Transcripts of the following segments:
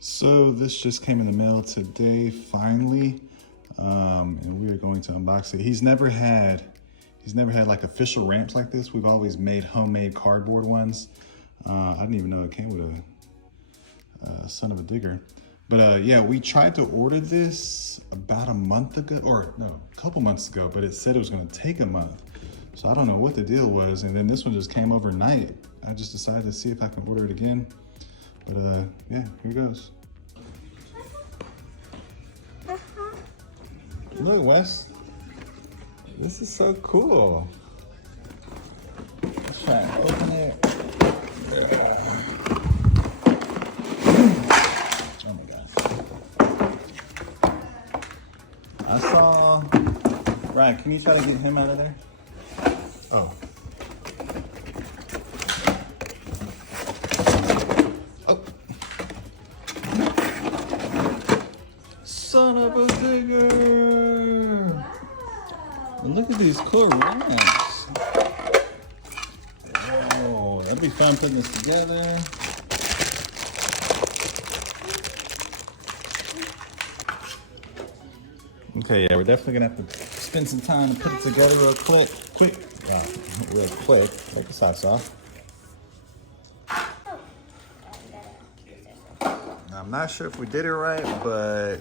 So this just came in the mail today, finally, and we are going to unbox it. He's never had like official ramps like this. We've always made homemade cardboard ones. I didn't even know it came with a son of a digger. But yeah, we tried to order this about a month ago, or no, a couple months ago, but it said it was gonna take a month. So I don't know what the deal was. And then this one just came overnight. I just decided to see if I can order it again. But yeah, here goes. Look, Wes, this is so cool. Let's try and open it. Oh my God. I saw, Ryan, can you try to get him out of there? Oh. Oh. Son of a digger. Wow. And look at these cool ramps. Whoa, that'd be fun putting this together. Okay, yeah, we're definitely gonna have to spend some time to put it together real quick. Real quick. Take the socks off. I'm not sure if we did it right, but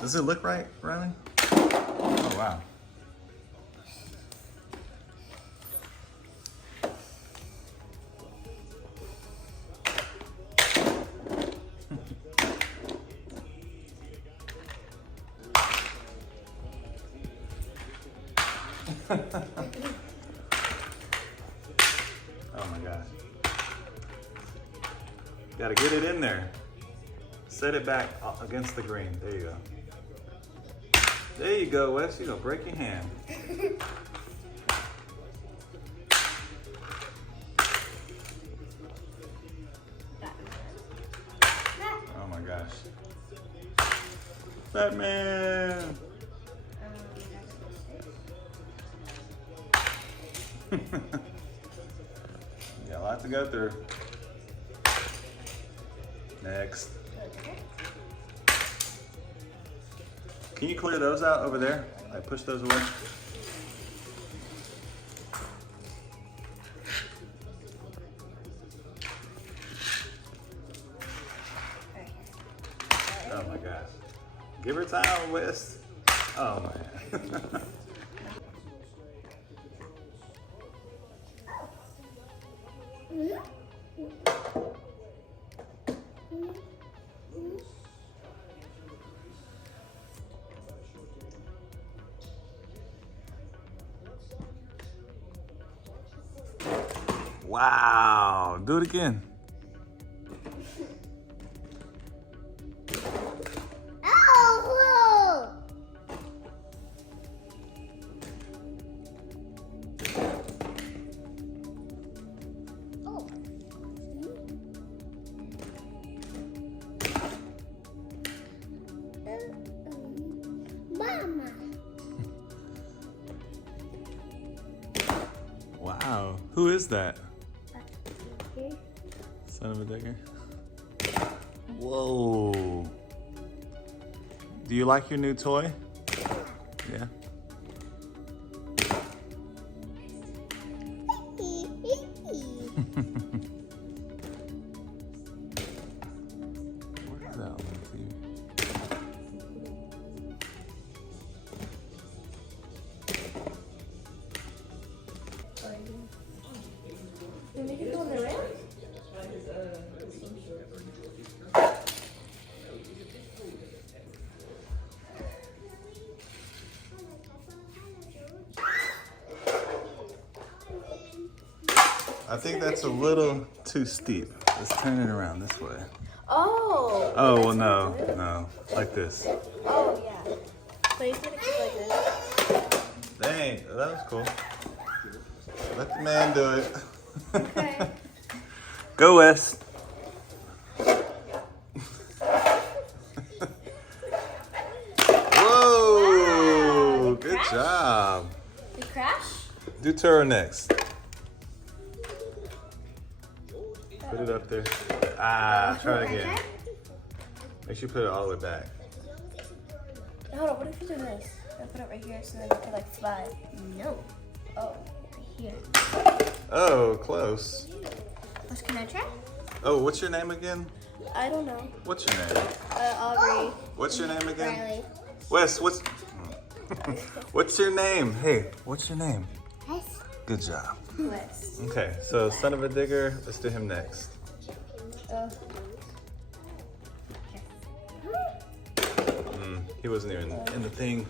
does it look right, Riley? Oh, wow. Oh my gosh. Gotta get it in there. Set it back against the green. There you go. There you go, Wes. You're gonna break your hand. Oh my gosh. Batman! Got a lot to go through. Next. Can you clear those out over there? I push those away. Oh my gosh. Give her time, West. Oh man. Wow, do it again. Oh! Oh. Mama. Wow, who is that? Son of a digger. Whoa. Do you like your new toy? Yeah. Where's that one? You make it go on the ramp? I think that's a little too steep. Let's turn it around this way. Oh. Oh, well, no, like this. Oh, yeah. So he's gonna keep like this. Dang, that was cool. Let the man do it. Okay. Go, Wes. Whoa, Wow, good job. You crash? Do Turo next. Put it up there. Ah, try it again. Make sure you put it all the way back. Hold on, what if you do this? I put it right here so then it can like fly. No. Oh, right here. Oh, close. Can I try? Oh, what's your name again? I don't know. What's your name? Aubrey. What's your name again? Riley. Wes, what's your name? Hey, what's your name? Wes. Good job. Wes. Okay, so son of a digger, let's do him next. He wasn't even in the thing.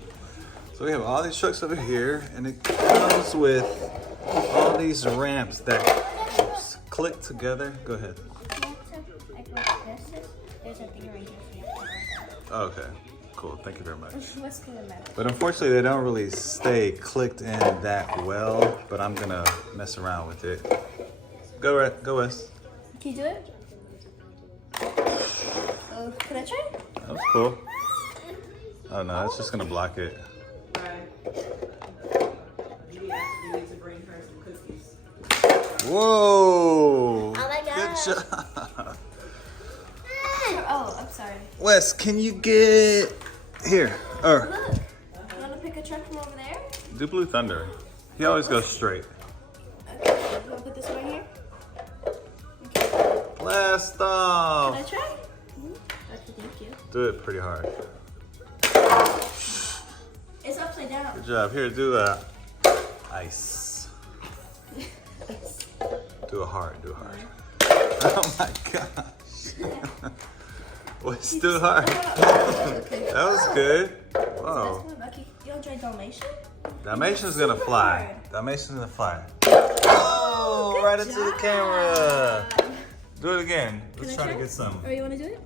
So we have all these trucks over here, and it comes with all these ramps that click together. Go ahead. There's a thing right here. Oh, okay, cool. Thank you very much. What's gonna matter? But unfortunately, they don't really stay clicked in that well. But I'm gonna mess around with it. Go Wes. Can you do it? Can I try? That was cool. Oh no, it's just gonna block it. Whoa! Oh my God. Good job. Oh, I'm sorry. Wes, can you get here? Look. You wanna pick a truck from over there? Do Blue Thunder. He always goes straight. Okay, you wanna put this right here? Blast Can off! I try? Okay, thank you. Do it pretty hard. It's upside down. Good job. Here, do ice. Do a heart. Oh my gosh. Wes, do hard. Okay. That was good. Whoa. That's one lucky. You don't try Dalmatian? Dalmatian's gonna fly. Dalmatian's gonna fly. Oh, right into the camera. Do it again. Let's try to get some Or you wanna do it?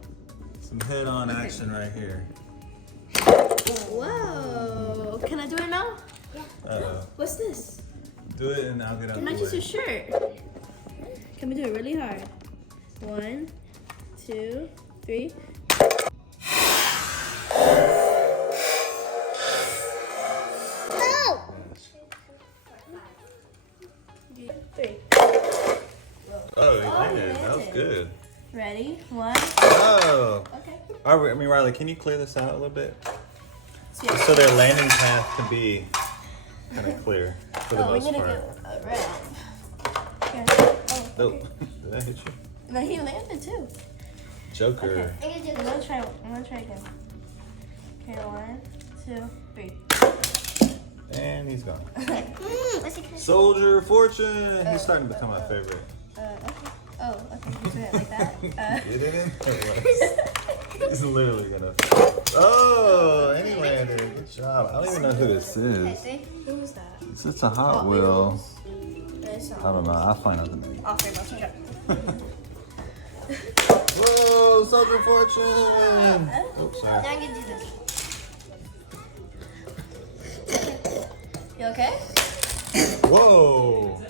head-on action right here. Whoa. Can I do it now? Uh-oh. What's this? Do it and I'll get out It the matches your way. shirt. Can we do it really hard? 1, 2, 3. No! 3. Oh, you landed. That was good. Ready? 1. Oh. Okay. Riley, can you clear this out a little bit? So, yeah. So their landing path can be kind of clear for the Oh, we most need to part. go around. Here. Oh, Nope. okay. Did that hit you? No, he landed too. Joker. Okay. I'm gonna try again. Okay, 1, 2, 3. And he's gone. Okay. Soldier of Fortune. He's starting to become my favorite. Okay. Oh, okay. You do it like that. Get it in? He's literally gonna. Oh, and he landed. Good job. I don't even know who this is. Who was that? It's a Hot Wheel. I It's don't know. I'll find out the name. Okay, let's try. Whoa, Soldier of Fortune. Oops, sorry. Now I can do this. You okay? Whoa.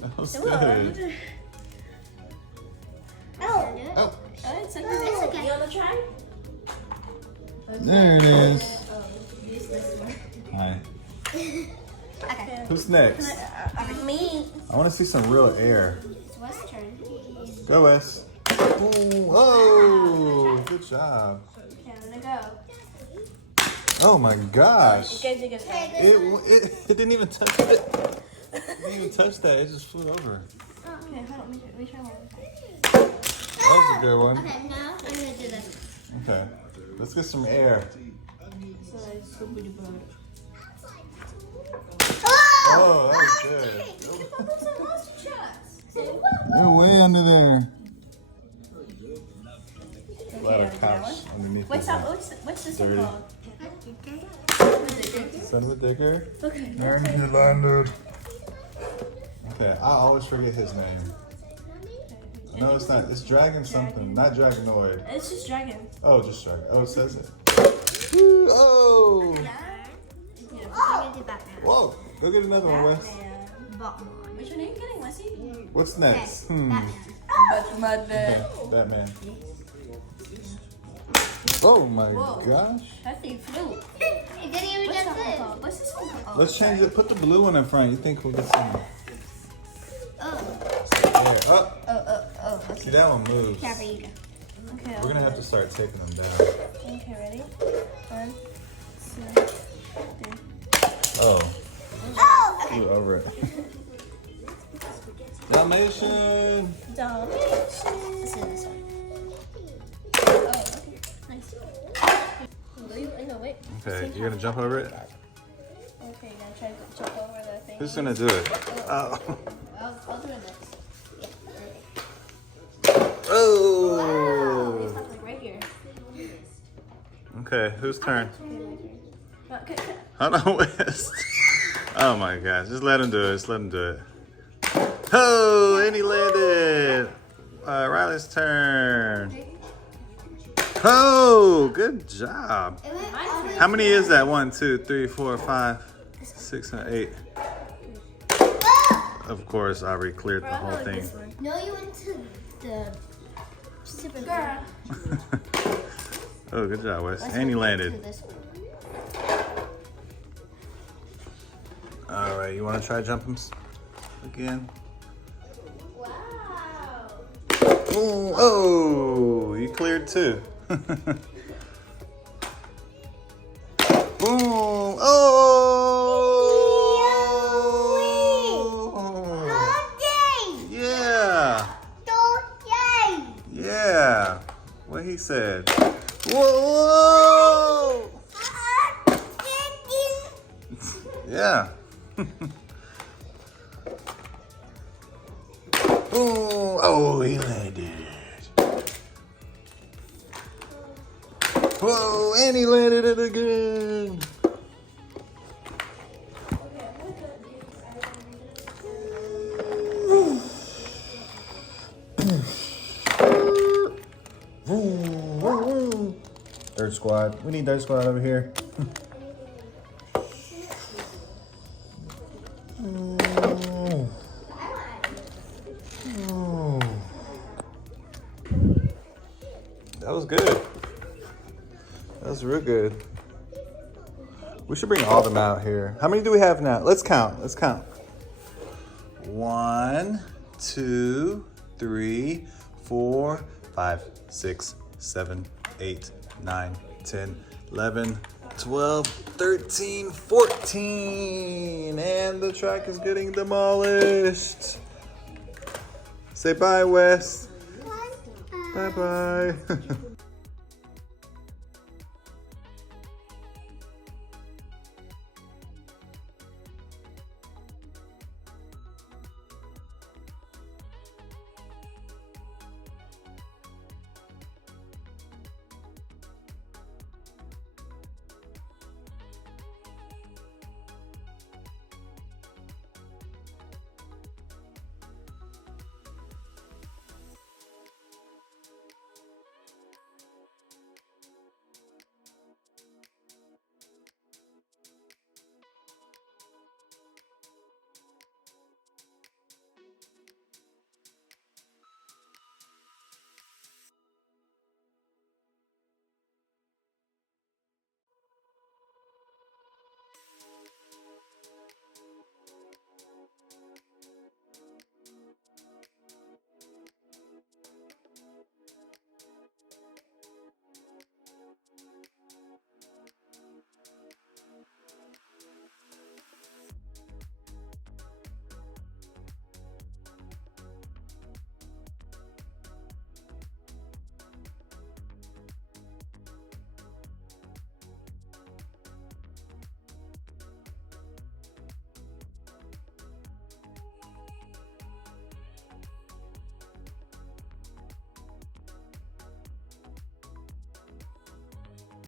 That was good. Oh. Oh, It's okay. You wanna try? there it is. Hi. Okay. Who's next? Me. I want to see some real air. It's West's turn. Go, Wes. Whoa, good job. Okay, I'm gonna go. Oh my gosh. You guys are good. It didn't even touch it. It didn't even touch that. It just flew over. Okay, hold on. Let me try one. That was a good one. Okay, now I'm gonna do this. Okay, let's get some air. So it's super duper. Oh, that was good. Those are monster trucks. You're way under there. A lot Okay, of couch underneath. what's this that? one. What's this one Dirty. called? Son of a digger. Okay. There he landed. Okay, I always forget his name. No, it's not. It's Dragon something. Not Dragonoid. It's just dragon. Oh, just Dragon. Oh, it says it. Woo, oh! Whoa! Go get another one, Wes. Which one are you getting, Wesley? What's next? Batman. Batman. Oh my Whoa. gosh. That thing flew. It didn't even What's get that one this. called? What's this one called? Let's change it. Put the blue one in front. You think we'll get some? Oh, There. Oh, Oh, see that one moves. Carita. Okay. We're gonna have to start taking them down. Okay, ready? 1, 2, 3. Oh. Oh! Flew over it. Dalmatian! Dalmatian. This one. Oh, okay. Nice. No, wait. Okay, you're gonna jump over it? Okay, you're gonna try to jump over the thing. Who's gonna do it? Oh. I'll do it next. Oh! Wow, it's like right here. Okay, whose turn? Okay. Hold on, West. Oh my gosh, just let him do it. Just let him do it. Oh, and he landed. Riley's turn. Oh, good job. How many is that? 1, 2, 3, 4, 5, 6, 7, 8. Of course, I already cleared the whole thing. No, you went to the stupid girl. Oh, good job, Wes. And he landed. All right, you want to try jumping again? Wow. Ooh, oh, you cleared too. Boom. Oh. Yeah. Yeah. What he said. Whoa. Yeah. Boom. Oh, he landed. Whoa, and he landed it again. Third squad. We need third squad over here. That was good. That was real good. We should bring all of them out here. How many do we have now? Let's count. Let's count. 1, 2, 3, 4, 5, 6, 7, 8, 9, 10, 11, 12, 13, 14. And the track is getting demolished. Say bye, Wes. Bye-bye.